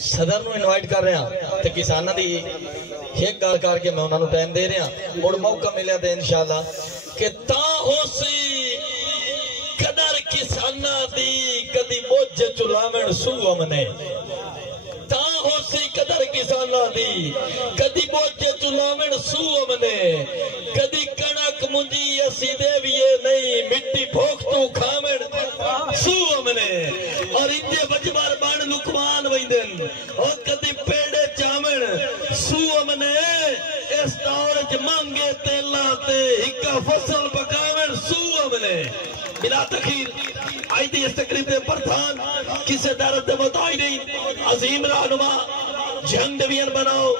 صدر نو انوائٹ کر رہے ہیں تے کسانہ دی ایک گال کر کے میں انہوں نے ٹائم دے رہے ہیں اور موقع ملے دے انشاءاللہ کہ تا ہو سی قدر کسانہ دی کدی موجہ چلاویں سو امنے تا ہو سی قدر کسانہ دی کدی موجہ چلاویں سو امنے کدی کنک منجی اسی دے ویے نہیں مٹی بھوک تو کھاویں سو امنے اور انجے بجبار بان لکمان ویندن اور کدی پیڑے چاویں سو امنے اس دور مانگے تیلا تے ہکا فصل پکاویں سو امنے بلا تخیر آئی دی اس تقریب دے پردھان کسے دارت دے متائی نہیں عظیم رہنما جنگ ڈویژن بناؤ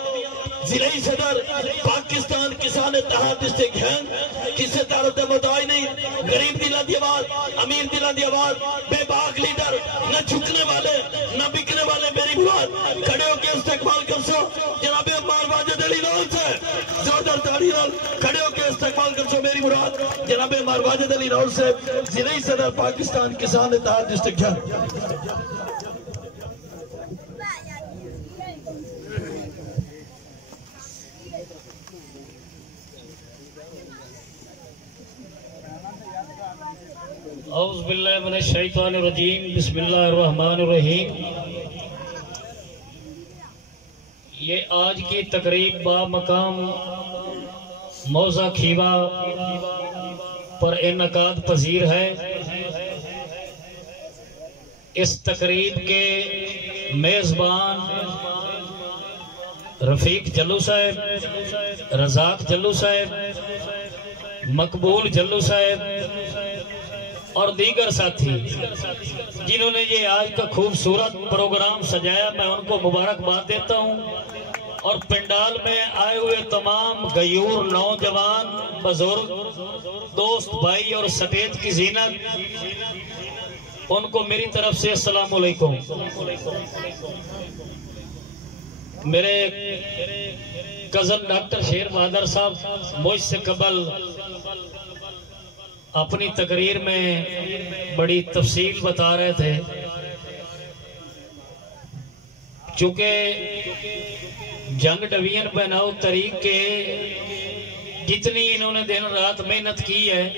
ضلعی صدر پاکستان کسان اتحاد ڈسٹرکٹ جھنگ کسے دارت دے متائی نہیں غریب دلان دی آواز امیر دلان دی آواز بے باک لیڈر نہ جھکنے والے نہ بکنے والے میری مراد کھڑے ہو کے استقبال کر سو جناب عمار واجد علی نول سے زوردار تاڑی نال کھڑے ہو کے استقبال کر سو میری مراد جناب عمار واجد علی نول سے ضلعی صدر پاکستان کسان اتحاد ڈسٹرکٹ جھنگ اعوذ باللہ من الشیطان الرجیم بسم اللہ الرحمن الرحیم یہ آج کی تقریب با مقام موضع کھیوا پر انعقاد پذیر ہے اس تقریب کے میزبان رفیق جلو صاحب رزاق جلو صاحب مقبول جلو صاحب اور دیگر ساتھی جنہوں نے یہ آج کا خوبصورت پروگرام سجایا میں ان کو مبارکباد دیتا ہوں اور پنڈال میں آئے ہوئے تمام غیور نوجوان بزرگ دوست بھائی اور سٹیج کی زینت ان کو میری طرف سے السلام علیکم میرے کزن ڈاکٹر شیر بہادر صاحب مجھ سے قبل اپنی تقریر میں بڑی تفصیل بتا رہے تھے چونکہ جنگ ڈویژن بناؤ طریق کے جتنی انہوں نے دن رات محنت کی ہے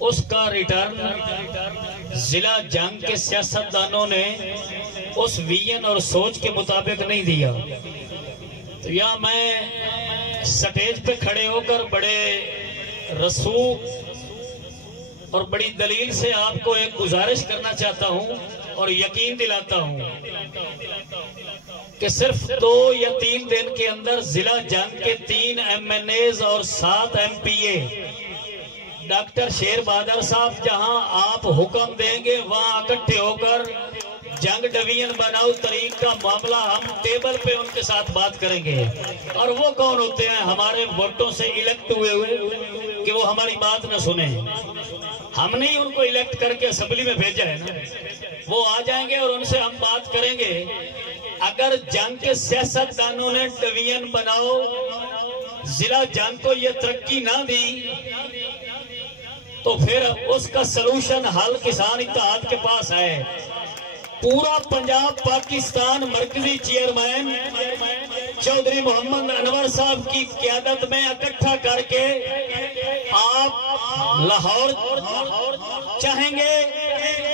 اس کا ریٹرن ضلع جنگ کے سیاستدانوں نے اس ویژن اور سوچ کے مطابق نہیں دیا تو یہاں میں سٹیج پہ کھڑے ہو کر بڑے رسوخ اور بڑی دلیل سے آپ کو ایک گزارش کرنا چاہتا ہوں اور یقین دلاتا ہوں کہ صرف 2 یا 3 دن کے اندر ضلع جنگ کے 3 MNAs اور 7 MPA ڈاکٹر شیر بہادر صاحب جہاں آپ حکم دیں گے وہاں اکٹھے ہو کر جنگ ڈویژن بناؤ طریق کا معاملہ ہم ٹیبل پہ ان کے ساتھ بات کریں گے اور وہ کون ہوتے ہیں ہمارے ووٹوں سے الیکٹ ہوئے کہ وہ ہماری بات نہ سنیں ہم نے ان کو الیکٹ کر کے اسمبلی میں بھیجا ہے نا وہ آ جائیں گے اور ان سے ہم بات کریں گے اگر جنگ کے سیاستدانوں نے ڈویژن بناؤ ضلع جنگ کو یہ ترقی نہ دی تو پھر اس کا سلوشن حل کسان اتحاد کے پاس ہے پورا پنجاب پاکستان مرکزی چیئرمین چودھری محمد انور صاحب کی قیادت میں اکٹھا کر کے آپ لاہور چاہیں گے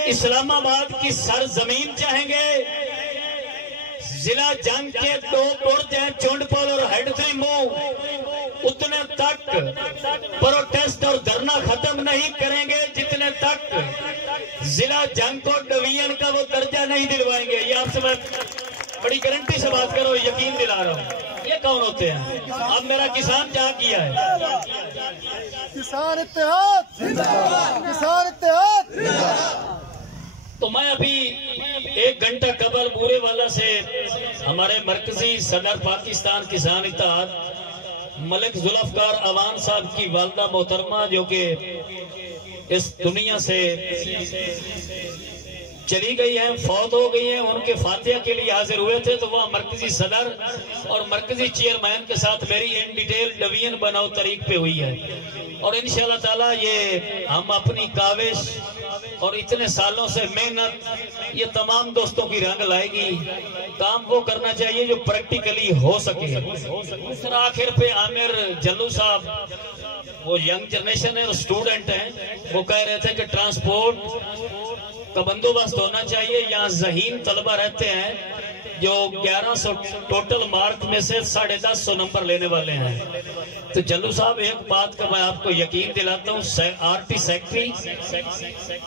اسلام آباد کی سرزمین چاہیں گے ضلع جنگ کے 2 برج ہیں چونڈ پول اور ہیڈ مو اتنے تک پروٹیسٹ اور دھرنا ختم نہیں کریں گے جتنے تک ضلع جنگ کو ڈویژن کا وہ درجہ نہیں دلوائیں گے یہ آپ سے میں بڑی گارنٹی سے بات کرو یقین دلا رہا ہوں یہ کون ہوتے ہیں اب میرا کسان جہاں کیا ہے کسان اتحاد کسان اتحاد تو میں ابھی 1 گھنٹہ قبل بورے والا سے ہمارے مرکزی صدر پاکستان کسان اتحاد ملک ذوالفقار اوان صاحب کی والدہ محترمہ جو کہ اس دنیا سے चली गई हैं, फौत हो गई हैं, उनके फातिहा के लिए हाजिर हुए थे, तो वहाँ मरकजी सदर और मरकजी चेयरमैन के साथ मेरी इन डिटेल डिवीजन बनाओ तारीख पे हुई है। और इंशाल्लाह ताला ये हम अपनी काविश और इतने सालों से मेहनत ये तमाम दोस्तों की रंग लाएगी। काम वो करना चाहिए जो प्रैक्टिकली हो सके। फिर आखिर पे आमिर जल्लू साहब, वो यंग जनरेशन है और स्टूडेंट हैं, वो कह रहे थे कि ट्रांसपोर्ट का बंदोबस्त होना चाहिए। यहाँ ज़हीन तलबा रहते हैं जो 1100 टोटल मार्क में से 150 नंबर लेने वाले हैं। तो जल्लू साहब, एक बात का मैं आपको यकीन दिलाता हूँ, आरटी सेक्रेटरी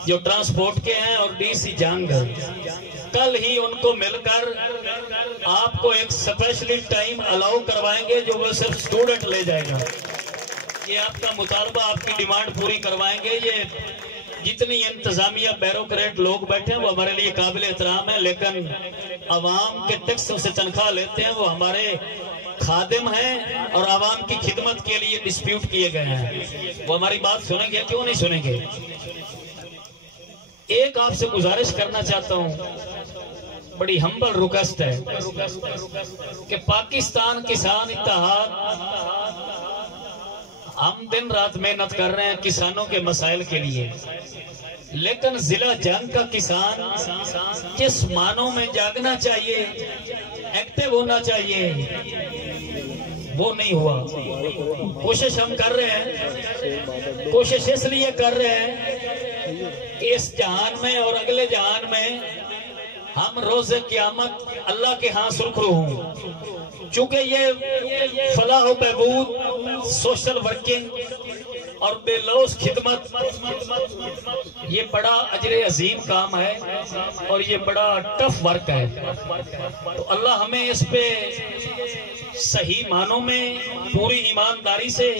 जो ट्रांसपोर्ट के हैं और डीसी जंग, कल ही उनको मिलकर आपको एक स्पेशली टाइम अलाउ करवाएंगे जो वो सिर्फ स्टूडेंट ले जाएगा। ये आपका मुतालबा, आपकी डिमांड पूरी करवाएंगे। ये जितनी इंतजामिया बैरोक्रेट लोग बैठे हैं वो हमारे लिए काबिल एहतराम है, लेकिन आवाम के टैक्स से तनख्वाह लेते हैं, वो हमारे खादिम हैं और आवाम की खिदमत के लिए डिस्प्यूट किए गए हैं। वो हमारी बात सुनेंगे, क्यों नहीं सुनेंगे। एक आपसे गुजारिश करना चाहता हूं, बड़ी हम्बल रिक्वेस्ट है कि पाकिस्तान किसान इत्तेहाद, हम दिन रात मेहनत कर रहे हैं किसानों के मसाइल के लिए, लेकिन जिला जंग का किसान किस मानों में जागना चाहिए, एक्टिव होना चाहिए, वो नहीं हुआ। कोशिश हम कर रहे हैं, कोशिश इसलिए कर रहे हैं कि इस जहान में और अगले जहान में हम रोज़े क़यामत अल्लाह के यहाँ सुरखरू हों। चूंकि ये फलाह व बहबूद, सोशल वर्किंग और बेलौस खिदमत, ये बड़ा अजर अजीम काम है और ये बड़ा टफ वर्क है। तो अल्लाह हमें इस पे सही मानों में पूरी ईमानदारी से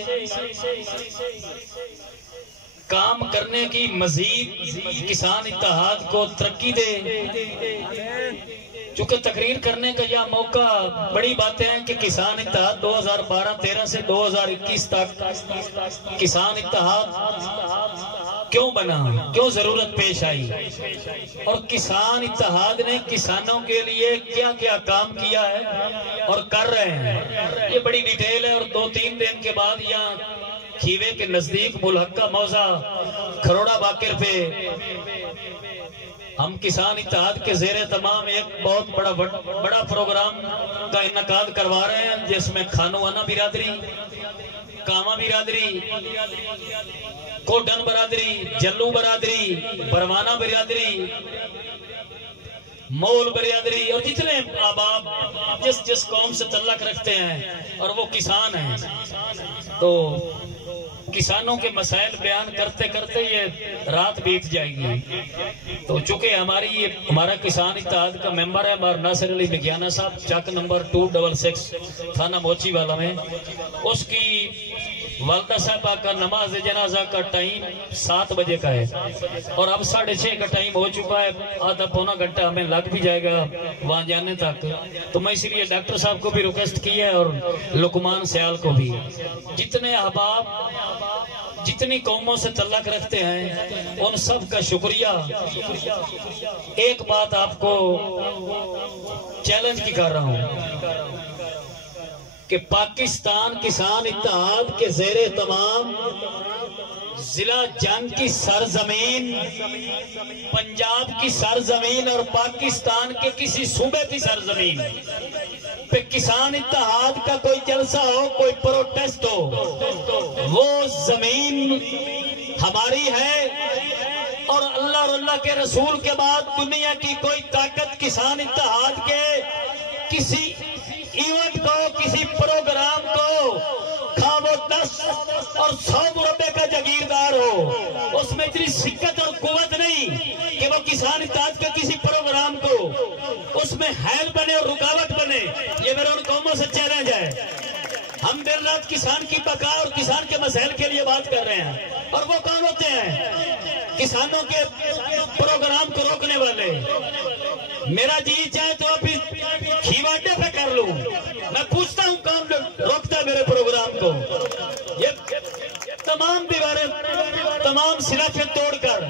काम करने की मजीद किसान इत्तेहाद को तरक्की दे। चूंकि तकरीर करने का यह मौका, बड़ी बातें हैं कि किसान इत्तेहाद 2012-13 से 2021 तक किसान इत्तेहाद क्यों बना, क्यों जरूरत पेश आई, और किसान इत्तेहाद ने किसानों के लिए क्या क्या काम किया है और कर रहे हैं, ये बड़ी डिटेल है। और 2-3 दिन के बाद यहाँ खीवे के नजदीक मुलहक्का मौजा खरोड़ा बाकिर पे हम किसान इत्तेहाद के ज़ेरे तमाम एक बहुत बड़ा प्रोग्राम का इनकाद करवा रहे हैं, जिसमें खानोवाना बिरादरी, कामा बिरादरी, कोटन बरादरी, जल्लू बरादरी, बरवाना बिरादरी, मोल बिरादरी और जितने अहबाब जिस कौम से तल्लक रखते हैं और वो किसान हैं, तो किसानों के मसाइल बयान करते करते ये रात बीत जाएगी। तो चूंकि हमारा किसान इत्तेहाद का मेंबर है हमारा नासिर अली मिज्ञाना साहब, चक नंबर 266 थाना मोची वाला में, उसकी वालदा साहबा का नमाज जनाजा का टाइम 7 बजे का है और अब 6:30 का टाइम हो चुका है। आधा पौना घंटा हमें लग भी जाएगा वहां जाने तक। तो मैं इसलिए डॉक्टर साहब को भी रिक्वेस्ट की है और लुकमान सयाल को भी, जितने अहबाब जितनी कौमों से तल्लक रखते हैं उन सब का शुक्रिया। एक बात आपको चैलेंज की कर रहा हूं कि पाकिस्तान किसान इत्तेहाद के ज़ेरे तमाम जिला जंग की सरजमीन, पंजाब की सरजमीन और पाकिस्तान के किसी सूबे की सरजमीन पे किसान इत्तेहाद का कोई जलसा हो, कोई प्रोटेस्ट हो, वो जमीन हमारी है। और अल्लाह और अल्लाह के रसूल के बाद दुनिया की कोई ताकत किसान इत्तेहाद के किसी इवेंट को, किसी प्रोग्राम को, खा वो 10 और 100 मुरब्बे का जागीरदार हो, उसमें इतनी शिक्कत और कुव्वत नहीं कि वो किसान इत्तेहाद के किसी प्रोग्राम को उसमें हैल बने और रुकावट बने। ये मेरे उन कौमों से चैलेंज है। हम दिन रात किसान की बका और किसान के मसाइल के लिए बात कर रहे हैं, और वो कौन होते हैं? किसानों के प्रोग्राम को रोकने वाले। मेरा जी चाहे तो अभी खीवा अड्डे पे कर लूं, मैं पूछता हूं कौन रोकता है मेरे प्रोग्राम को? ये तमाम दीवारें, तमाम सिराफें तोड़कर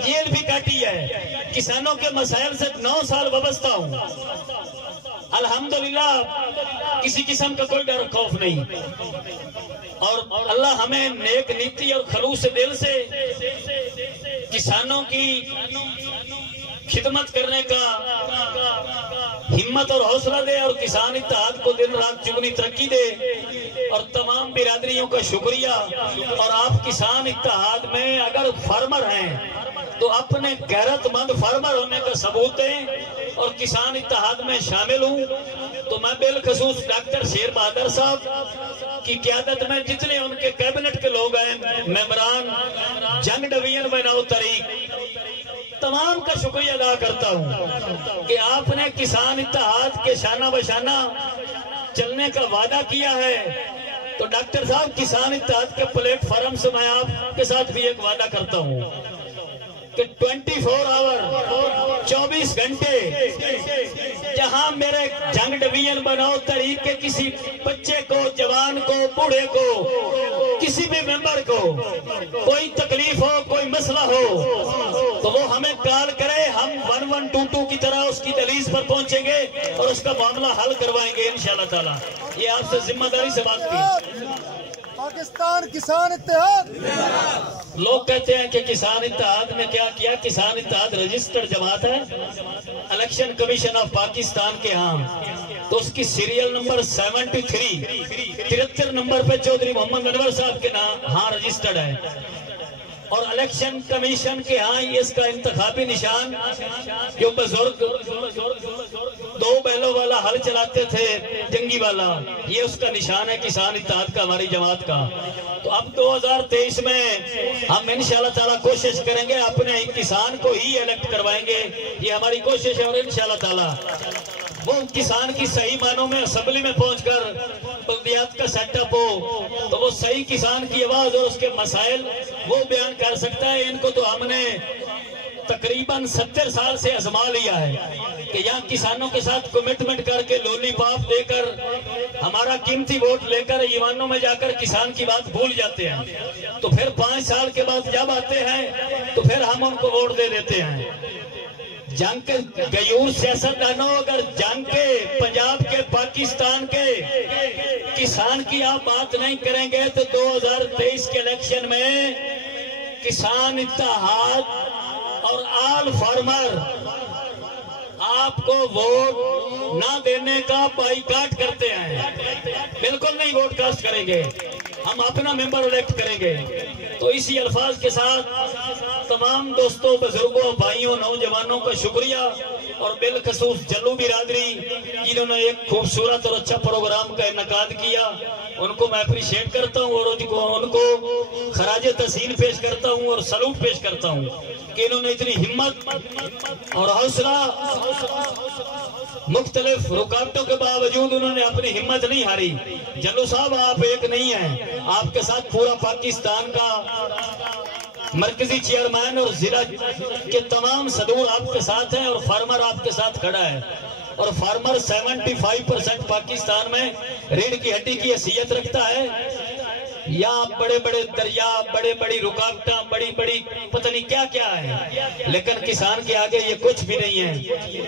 जेल भी काटी है। किसानों के मसाइल से 9 साल वाबस्ता हूँ। अल्हम्दुलिल्लाह किसी किस्म का कोई डर खौफ नहीं, और अल्लाह हमें नेक नीति और खलूस दिल से किसानों की खिदमत करने का हिम्मत और हौसला दे, और किसान इत्तेहाद को दिन रात चुगनी तरक्की दे। और तमाम बिरादरियों का शुक्रिया। और आप किसान इत्तेहाद में अगर फार्मर हैं तो अपने गैरतमंद फार्मर होने का सबूत दें और किसान इत्तेहाद में शामिल हूँ। तो मैं बिलखसूस डॉक्टर शेर बहादुर साहब की क़यादत में जितने उनके कैबिनेट के लोग हैं, मेंबरान जंग डिवीजन बनाओ तरीक, तमाम का शुक्रिया अदा करता हूँ कि आपने किसान इत्तेहाद के शाना बशाना चलने का वादा किया है। तो डॉक्टर साहब, किसान इत्तेहाद के प्लेटफॉर्म से मैं आपके साथ भी एक वादा करता हूँ कि 24 आवर 24 घंटे जहां मेरे जंग डिवीजन बनाओ तरीक के किसी बच्चे को, जवान को, बूढ़े को, किसी भी मेंबर को कोई तकलीफ हो, कोई मसला हो, तो वो हमें कॉल करे। हम 1122 की तरह उसकी दहलीज पर पहुंचेंगे और उसका मामला हल करवाएंगे इंशाअल्लाह ताला। ये आपसे जिम्मेदारी से बात की। पाकिस्तान किसान इत्तेहाद। लोग कहते हैं कि किसान इत्तेहाद ने क्या किया। किसान इत्तेहाद रजिस्टर्ड जमात है इलेक्शन कमीशन ऑफ पाकिस्तान के यहाँ। तो उसकी सीरियल नंबर 73 नंबर पे चौधरी मोहम्मद अनवर साहब के नाम हाँ रजिस्टर्ड है। और इलेक्शन कमीशन के यहाँ इसका इंतखाबी निशान, जो बुजुर्ग 2 बैलों वाला हल चलाते थे जंगी वाला, ये उसका निशान है किसान इत्तेहाद का, हमारी जमात का। तो अब 2023 में हम इंशाअल्लाह ताला कोशिश करेंगे अपने किसान को ही इलेक्ट करवाएंगे। ये हमारी कोशिश है। और इंशाअल्लाह ताला वो किसान की सही मानों में असेंबली में पहुंचकर बल्दियात का सेटअप हो तो वो सही किसान की आवाज और उसके मसाइल वो बयान कर सकता है। इनको तो हमने तकरीबन 70 साल से आजमा लिया है कि यहाँ किसानों के साथ कमिटमेंट करके लॉलीपॉप देकर हमारा कीमती वोट लेकर ईवानों में जाकर किसान की बात भूल जाते हैं। तो फिर 5 साल के बाद जब आते हैं तो फिर हम उनको वोट दे देते हैं। जंग के गयूर सियासतदानों, अगर जंग के पंजाब के, पाकिस्तान के किसान की आप बात नहीं करेंगे तो 2023 के इलेक्शन में किसान इत्तेहाद और आल फार्मर आपको वोट ना देने का बाइकाट करते हैं। बिल्कुल नहीं वोट कास्ट करेंगे, हम अपना मेंबर इलेक्ट करेंगे। तो इसी अल्फाज के साथ तमाम दोस्तों, बुजुर्गों, भाइयों, नौजवानों का शुक्रिया। और बिलखसूस जल्लू बिरादरी जिन्होंने एक खूबसूरत और अच्छा प्रोग्राम का इनकाद किया, उनको मैं अप्रिशिएट करता हूँ और उनको खराज तहसीन पेश करता हूँ और सलूट पेश करता हूँ कि इन्होंने इतनी हिम्मत और हौसला, मुख्तलिफ रुकावटों के बावजूद उन्होंने अपनी हिम्मत नहीं हारी। जल्लू साहब, आप एक नहीं हैं, आपके साथ पूरा पाकिस्तान का मरकजी चेयरमैन और जिला के तमाम सदूर आपके साथ हैं और फार्मर आपके साथ खड़ा है। और फार्मर 75% पाकिस्तान में रीढ़ की हड्डी की हैसियत रखता है। यहाँ बड़े बड़े दरिया, बड़े बड़ी रुकावटें, बड़ी बड़ी पता नहीं क्या क्या है, लेकिन किसान के आगे ये कुछ भी नहीं है,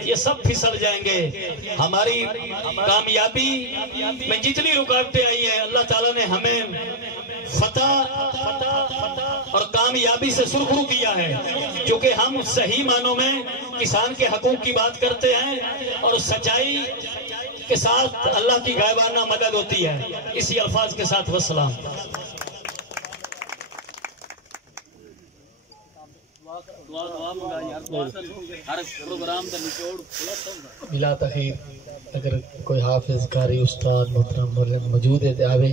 ये सब फिसल जाएंगे। हमारी कामयाबी में जितनी रुकावटें आई हैं, अल्लाह ताला ने हमें फतह और कामयाबी से सुरखरू किया है, क्योंकि हम सही मानों में किसान के हकूक की बात करते हैं और सच्चाई के साथ अल्लाह की गायबाना मदद होती है। इसी अल्फाज के साथ वस्सलाम। मिला तखीर अगर कोई हाफिज कारी उस्ताद मोहतरम मौजूद है तो आवे।